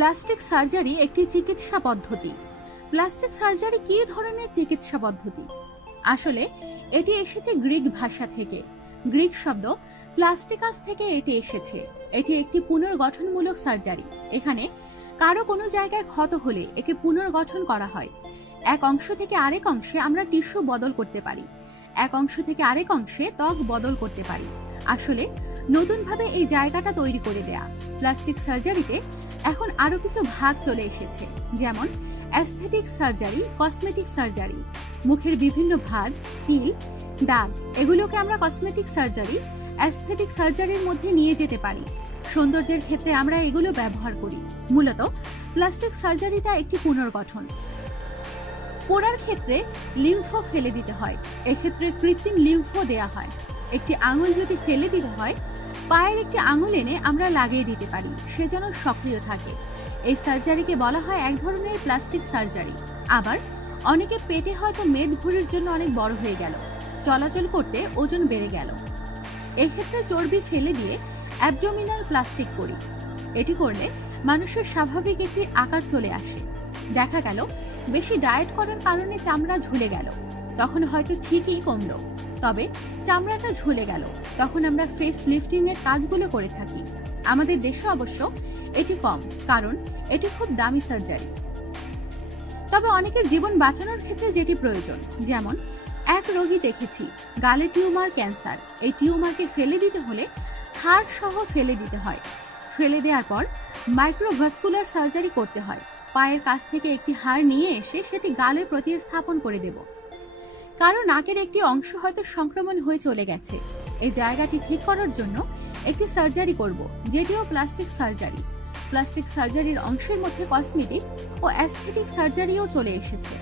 Plastic surgery একটি চিকিৎসা পদ্ধতি। প্লাস্টিক সার্জারি কি ধরনের চিকিৎসা পদ্ধতি? আসলে এটি এসেছে গ্রিক ভাষা থেকে। গ্রিক শব্দ প্লাস্টিকাস থেকে এটি এসেছে। এটি একটি পুনর্গঠনমূলক সার্জারি। এখানে কারো কোনো জায়গায় ক্ষত হলে একে পুনর্গঠন করা হয়। এক অংশ থেকে আরেক অংশে আমরা টিস্যু বদল করতে পারি, এক অংশ থেকে আরেক অংশে ত্বক বদল করতে পারি। আসলে নতুনভাবে এই জায়গাটা তৈরি করে দেয়া। প্লাস্টিক সার্জারিতে এখন আরো কিছু ভাগ চলে এসেছে, যেমন অ্যাস্থেটিক সার্জারি, কসমেটিক সার্জারি। মুখের বিভিন্ন ভাঁজ, তিল, দাগ এগুলোকে আমরা কসমেটিক সার্জারি, অ্যাস্থেটিক সার্জারির মধ্যে নিয়ে যেতে পারি। সৌন্দর্যের ক্ষেত্রে আমরা এগুলো ব্যবহার করি। মূলত প্লাস্টিক সার্জারিটা একটি পুনর্গঠন। পোড়ার ক্ষেত্রে লিম্ফো ফেলে দিতে হয়, এক্ষেত্রে কৃত্রিম লিম্ফো দেয়া হয়। একটি আঙুল যদি ফেলে দিতে হয়, পায়ের একটি আঙুল এনে আমরা লাগিয়ে দিতে পারি, সে যেন সক্রিয় থাকে। এই সার্জারিকে বলা হয় এক ধরনের প্লাস্টিক সার্জারি। আবার অনেকে পেটে হয়তো মেদ ভুঁড়ির জন্য অনেক বড় হয়ে গেল, চলাচল করতে ওজন বেড়ে গেল, এক্ষেত্রে চর্বি ফেলে দিয়ে অ্যাবডোমিনাল প্লাস্টিক করি। এটি করলে মানুষের স্বাভাবিক একটি আকার চলে আসে। দেখা গেল বেশি ডায়েট করার কারণে চামড়া ঝুলে গেল, তখন হয়তো ঠিকই কমলো, তবে চামড়াটা ঝুলে গেল। তখন আমরা ফেস লিফটিং এর কাজগুলো করে থাকি। আমাদের দেশে অবশ্য এটি কম, কারণ এটি খুব দামি সার্জারি। তবে অনেকের জীবন বাঁচানোর ক্ষেত্রে যেটি প্রয়োজন, যেমন এক রোগী দেখেছি গালে টিউমার, ক্যান্সার। এই টিউমারকে ফেলে দিতে হলে হাড় সহ ফেলে দিতে হয়। ফেলে দেওয়ার পর মাইক্রোভাস্কুলার সার্জারি করতে হয়। পায়ের কাছ থেকে একটি হাড় নিয়ে এসে সেটি গালে প্রতিস্থাপন করে দেব। কারণ নাকের একটি অংশ হয়তো সংক্রমণ হয়ে চলে গেছে, এই জায়গাটি ঠিক করার জন্য একটি সার্জারি করব, যেটিও প্লাস্টিক সার্জারি। প্লাস্টিক সার্জারির অংশের মধ্যে কসমেটিক ও অ্যাস্থেটিক সার্জারিও চলে এসেছে।